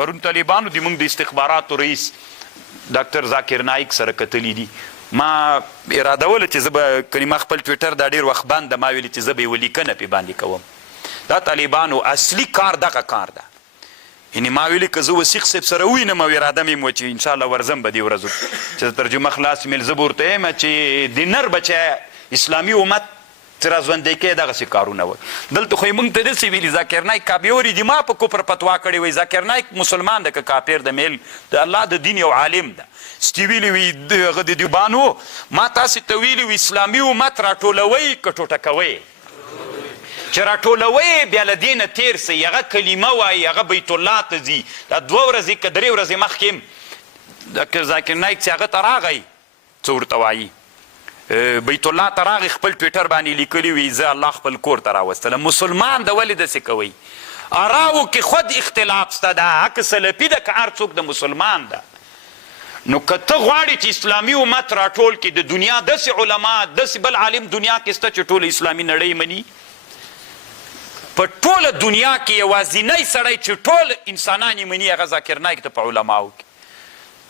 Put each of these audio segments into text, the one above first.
پرون طالبانو د موږ د استخباراتو رئیس ډاکټر ذاکر نایک سره کتلی دي. ما اراده وله چې زه به کنې ما خپل ټویټر دا ډېر وخت بند ده، ما ویلې چې زه به یې ولیکنه پې باندې کوم. دا طالبانو اصلي کار دغه کار ده. یعنې ما ویلې که زه وثیق صاحب سره ووینم او اراده مې وه چې انشاءالله ورځم به دې ورځو چې ترجمه خلاص مې زه به ورته یم چې د نر بچی اسلامي امت چې را ژوندی کوي دغسې کارونه وه. دلته خو یې موږ ته داسې ویلي ذاکر نایک کابیوري دي ما په کفر فتوا کړې وی ذاکر نایک مسلمان ده که کافر ده میل د الله د دین یو عالم ده. ستی ویلي وي هغه د دیوبانو ما تاسې ته ویلي وي اسلامي امت راټولوئ که ټوټه کوئ، چې راټولوئ بیا له دې نه تېر سئ، هغه کلمه وایي، هغه بیت الله ته ځي. دا 2 ورځې که 3 ورځې مخکې ډاکټر ذاکر نایک چې هغه ته راغی څه ورته وایي بیت الله ته راغی خپل ټویټر باندې لیکلي وي زه الله خپل کور ته راوستلم. مسلمان ده ولې داسې کوئ؟ اراو کې خود اختلاف سته ده، که سلفي ده که هر څوک د مسلمان ده. نو که ته غواړې چې اسلامي امت راټول کړي د دنیا داسې علما داسې بل عالم دنیا کې شته چې ټوله اسلامي نړۍ مني؟ په ټوله دنیا کې یوازینی سړی چې ټول انسانان یې مني هغه ذاکر نایک ته په علماو کې.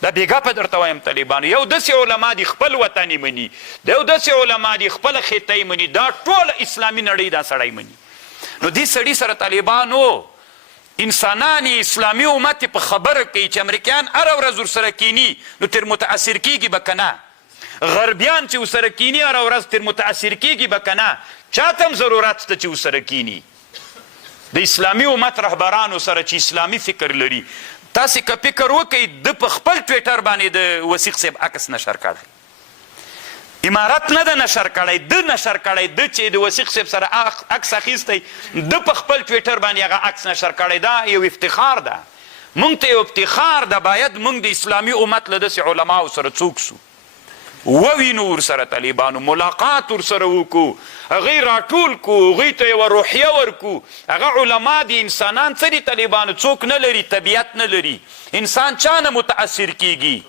دا بېګاپه درته وایم طالبانو یو داسې علما دي خپل وطن یې مني، د یو داسې علما دي خپله خطه یې مني، دا ټوله اسلامي نړۍ دا سړی مني. نو دې سړي سره طالبانو انسانان اسلامي امت په خبره کوي چې امریکایان هره ورځ ورسره کینی نو تر متاثر کیږي به که نه، غربیان چې ورسره کینی هره ورځ تر متاثر کیږي به که نه، چاته هم ضرورت شته چې ورسره کینی. د اسلامي امت رهبرانو سره چې اسلامي فکر لري تاسې که فکر وکئ د په خپل ټویټر باندې د وثیق صاحب عکس نشر کړی، امارت نه ده نشر کړی، د نشر کړی، د چې د وثیق صاحب سره عکس اخیستی د په خپل ټویټر باندې هغه عکس نشر کړی. دا یو افتخار ده، موږ ته یو افتخار ده. باید موږ د اسلامي امت له داسې علماو سره څوک سو ووینو، ورسره طالبانو ملاقات ورسره وکړو، هغوی راټول کړو، هغوی ته یوه روحیه ورکړو. هغه علما دي، انسانان څه دي طالبانو؟ څوک نه لري، طبیعت نه لري، انسان چا نه متاثر کیږي؟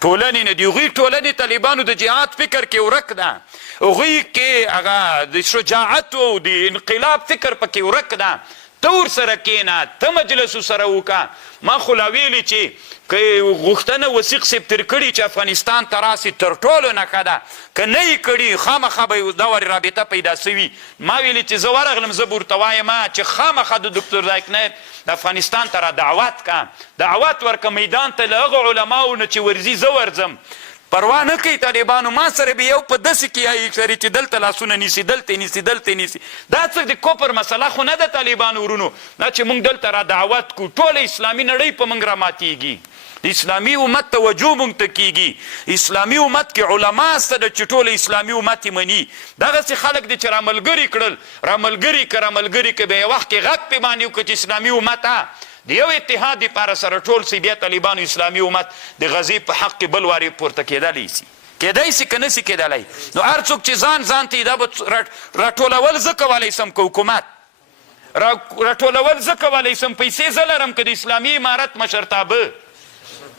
ټولنې نه دي. هغوی ټولنې طالبانو د جهاد فکر کې ورک ده، هغوی کې هغه د شجاعت او د انقلاب فکر پکې ورک ده. ته ورسره کښېنه، ته مجلس ورسره وکړه. ما خو لا ویلي چې که غوښتنه وثیق صاحب تر کړي چې افغانستان ته راسي تر ټولو نه ښه ده، که نه یې کړي خامخا به دا ورې رابطه پیدا سوي. ما ویلي چې زه ورغلم زه به ورته وایم چې خامخا د ډاکټر ذاکر نایک د افغانستان ته را دعوت که، دعوت ورکه میدان ته له هغو علماو نه چې ورځي زه ورځم. پروا نه کوي طالبانو ما سره به یو په داسې کې شري چې دلته لاسونه نیسي، دلته نیسي، دلته نیسي. دا څه د کفر مسله خو نه ده طالبانو ورونو، دا چې موږ دلته را دعوت کړو ټوله اسلامي نړۍ په موږ راماتېږي، د اسلامي امت توجه موږ ته کېږي. اسلامي امت کې علما سته ده چې ټوله اسلامي امت یې مني. دغسې خلک دي چې راملګري کړل، راملګري که راملګري که به یو وخت کې غږ پې باندې وکړه چې اسلامي امته د یو اتحاد دپاره سره ټول سي، بیا طالبانو اسلامي امت د غزې په حق کې بل وارې پورته کېدلی سي، کېدی سي که نه سي کېدلی. نو هر څوک چې ځان ته دا به راټولول زه کولی سم که حکومت راټولول زه کولی سم، پیسې زه لرم که د اسلامي امارت مشرتابه.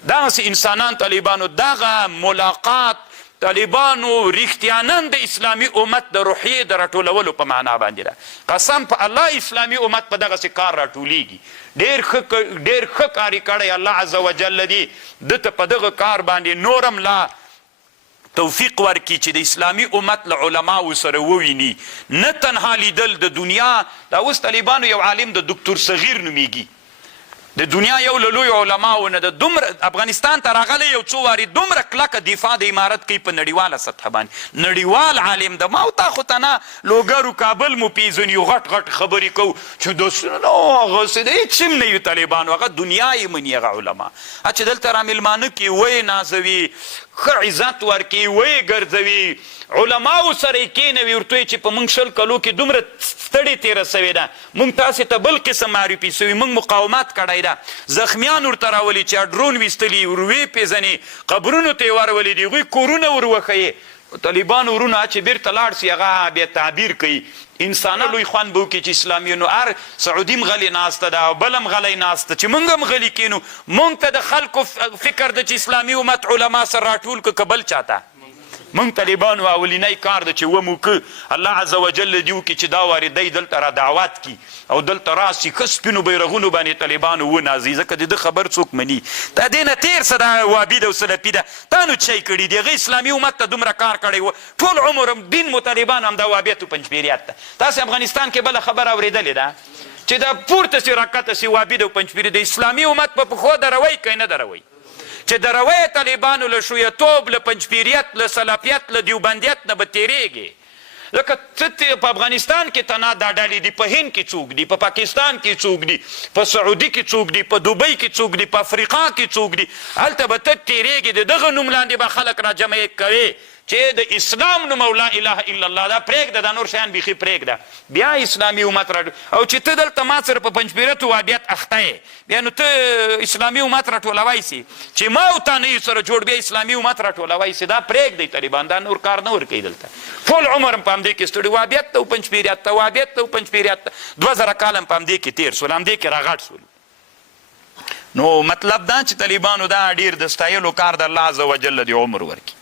دغسې انسانان طالبانو دغه ملاقات طالبانو رښتیانن د اسلامي امت د روحیې د راټولولو په معنا باندې ده. قسم په الله اسلامي امت په دغسې کار راټولیږي. ډېر ښه کار یې کړی الله عز وجل دی ده ته په دغه کار باندې نورم لا توفیق ورکړي چې د اسلامي امت له علماو سره وویني. نه تنها لیدل د دنیا، دا اوس طالبانو یو عالم د ډاکټر صغیر نومیږي، د دنیا یو له لویو علماو نه ده، دومره افغانستان ته راغلی یو څو وارې دومره کلکه دفاع د امارت کوي په نړیواله سطحه باندې، نړیوال عالم ده. ما او تا خو ته نه لوګرو کابل مو پیژني، غټ غټ خبرې کوو چې دوستونه نو هغسې د هېڅ هم نه یو طالبانو، هغه دنیا یې مني هغه علما. چې دلته را میلمانه کړي ویې نازوي، ښه عزت ورکړي، ویې ګرځوي، علماو سره یې کښېنوي، ورته وایي چې په موږ 20 کلو کې دومره ستړې تېره سوې ده، موږ تاسې ته بل قسم معرفي سوي، موږ مقاومت کړی ده، زخمیان ورته راولي چې ډرون ویستلي، ور ویې پېژني، قبرونو ته یې ورولي دي، هغوی کورونه ور وښیي. طالبانو ورونه چې بیرته لاړ سي هغه بیا تعبیر کوي. انسانه لوی خوند به وکړي چې اسلامیانو هر سعودي هم غلې ناسته ده او بل هم غلی ناسته چې موږ هم غلي کینو. موږ ته د خلکو فکر ده چې اسلامي امت علما سره راټول کړه که بل چاته موږ طالبانو اولینی کار ده چې ومو که الله عز وجل دې وکړي چې دا وارې دی دلته را دعوت کي او دلته راسي ښه سپینو بیرغونو باندې طالبانو ونازي ځکه د ده خبر څوک مني دا دې نه تېر څه دا وابي ده او سلفي ده تا نو چی کړي دي هغې اسلامي امت ته دومره کار کړی و ټول عمر دین مو طالبان هم دا وابیت و پنجپیریت ده تاسې افغانستان کې بله خبره اورېدلې ده چې دا پورته سي راکته سي وابي ده او پنجپیري د اسلامي امت په پښو دروئ که نه دروئ چې دروی طالبانو له شویتوب له پنجپیریت له سلافیت له دیوبندیت نه به تېرېږي لکه ته په افغانستان کې تنا دا ډلې دي په هند کې څوک دي په پاکستان کې څوک دي په سعودي کې څوک دي په دوبۍ کې څوک دي په افریقا کې څوک دي هلته به ته تېرېږي د دغه نوم لاندې به خلک را جمع کوې چې د اسلام نوم او لا اله الا الله دا پرېږده دا نور شیان بیخي پرېږده بیا اسلامي امت را او چې ته دلته ما سره په پنجپیرت وابیت اخته یې بیا نو ته اسلامي امت راټولوی سي چې ما او تا نه سره جوړ بیا اسلامي امت راټولوی سي دا پرېږدئ طالبان دا نور کار نه ورکوي دلته ټول عمر هم په همدې کې ستړي وابیت ته او پنجپیریت ته وابیت ته او پنجپیریت ته 2000 کال هم په همدې کې تېر سول همدې کې راغټ سول نو مطلب دا چې طالبانو دا ډېر د ستایلو کار د الله عز وجل دې عمر ورکړي